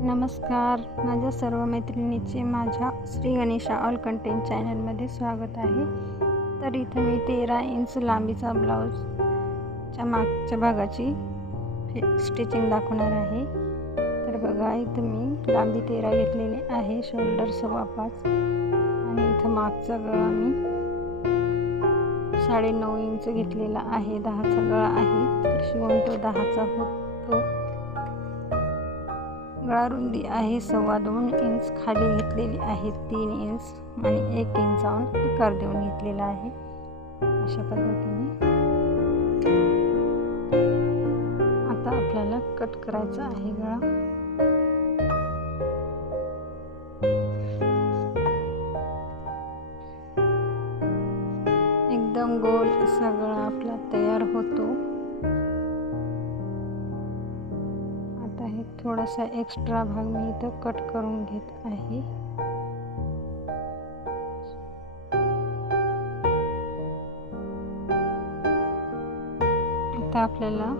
नमस्कार, माझ्या सर्व मैत्रिणींचे माझ्या श्री गणेशा ऑल कंटेंट चॅनलमध्ये स्वागत आहे. तर इथं मी 13 इंच लांबीचा ब्लाऊजच्या मागच्या भागाची स्टिचिंग दाखवणार आहे. तर बघा, इथं मी लांबी 13 घेतलेली आहे, शोल्डर 5.25 आणि इथं मागचा गळा मी 9.5 इंच घेतलेला आहे. 10चा गळा आहे, तर शिवून तो 10चा होतो. गळा रुंदी आहे 2.25 इंच, खाली घेतलेली आहे 3 इंच आणि 1 इंचावरून आकार देऊन घेतलेला आहे. अशा पद्धतीने आता आपल्याला कट करायचा आहे गळा. एकदम गोल असा गळा आपला तयार होतो. थोडासा एक्स्ट्रा भाग मी इथं कट करून घेत आहे. आता आपल्याला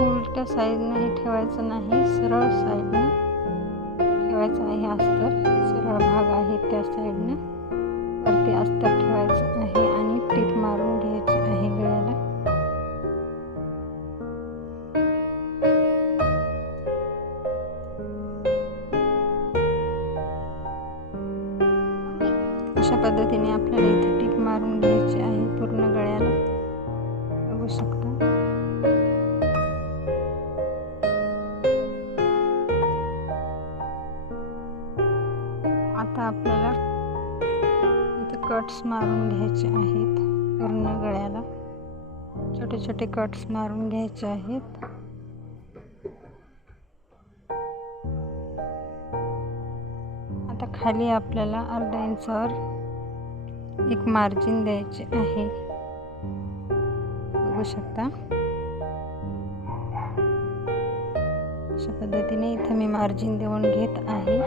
उलट्या साईडने ठेवायचं नाही, सरळ साईडने ठेवायचं आहे. अस्तर सरळ भाग आहे त्या साईडने वरती अस्तर ठेवायचं आहे आणि टीप मारून घ्यायची आहे गळ्याला. अशा पद्धतीने आपल्याला इथे टीप मारून घ्यायची आहे पूर्ण गळ्याला. बघू शकता. आता आपल्याला इथे कट्स मारून घ्यायचे आहेत पूर्ण गळ्याला. छोटे छोटे कट्स मारून घ्यायचे आहेत. आता खाली आपल्याला अर्धा इंचावर एक मार्जिन द्यायचे आहे. बघू शकता. अशा पद्धतीने इथे मी मार्जिन देऊन घेत आहे.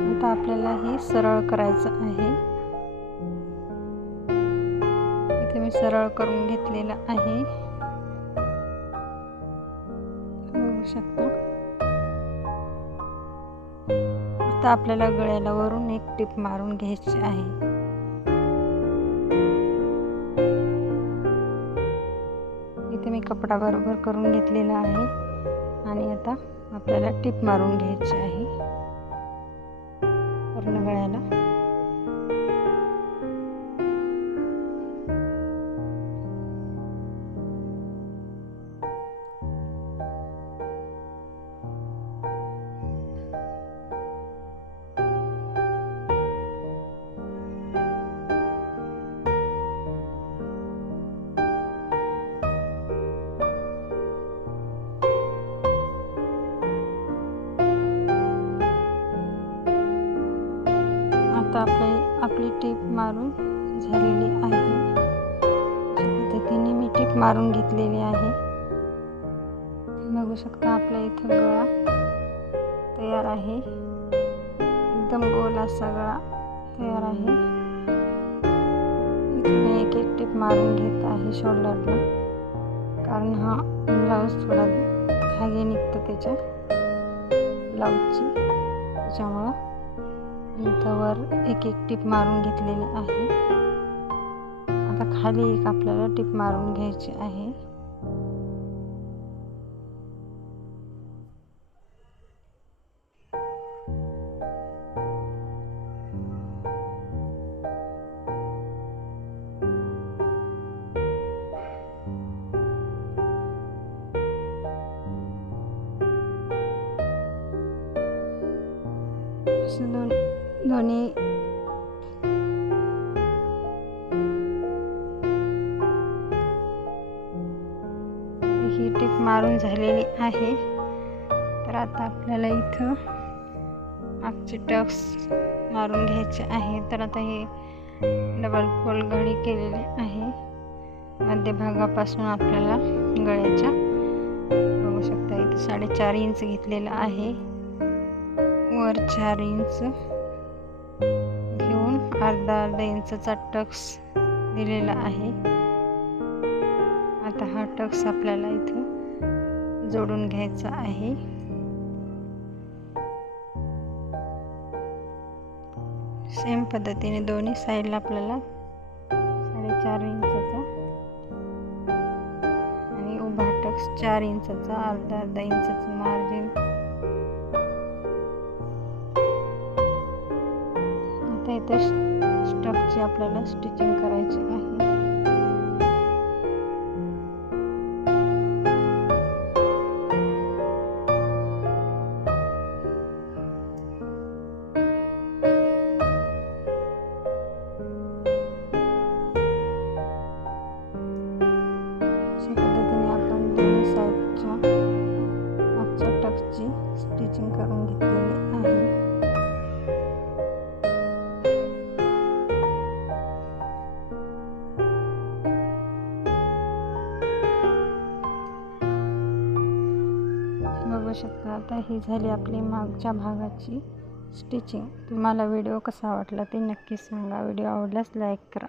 आता आपल्याला हे सरळ करायचं आहे. इथे मी सरळ करून घेतलेलं आहे. बघू शकता. आता आपल्याला गळ्याला वरून एक टीप मारून घ्यायची आहे. इथे मी कपडा बरोबर करून घेतलेला आहे आणि आता आपल्याला टीप मारून घ्यायची आहे पूर्ण गळ्याला. आता आपली टीप मारून झालेली आहे. अशा पद्धतीने मी टीप मारून घेतलेली आहे. बघू शकता. आपल्या इथं गळा तयार आहे. एकदम गोल असा गळा तयार आहे. इथे मी एक एक टीप मारून घेत आहे शोल्डरला, कारण हा ब्लाऊज थोडा धागे निघतं त्याच्या ब्लाऊजची, त्याच्यामुळं इथं वर एक एक टीप मारून घेतलेली आहे. आता खाली एक आपल्याला टीप मारून घ्यायची आहे. दोन्ही ही टीप मारून झालेली आहे. तर आता आपल्याला इथं मागचे टक्स मारून घ्यायचे आहे. तर आता हे डबल फोल्ड घडी केलेली आहे. मध्यभागापासून आपल्याला गळ्याच्या बघू शकता इथे 4.5 इंच घेतलेलं आहे. वर 4 इंच घेऊन अर्धा इंचचा टक्स दिलेला आहे. आता हा टक्स आपल्याला इथं जोडून घ्यायचा आहे. सेम पद्धतीने दोन्ही साईडला आपल्याला 4.5 इंचाचा आणि उभा टक्स 4 इंचाचा अर्धा इंचाचं मार्जिन. आता इथे स्टफची आपल्याला स्टिचिंग करायची आहे. अशा पद्धतीने आपण दोन्ही साईडच्या मागच्या टक्सची स्टिचिंग करून घेतलेली आहे. बघू शकता आता ही झाली आपली मागच्या भागाची स्टिचिंग. तुम्हाला व्हिडिओ कसा वाटला ते नक्की सांगा. व्हिडिओ आवडल्यास लाईक करा.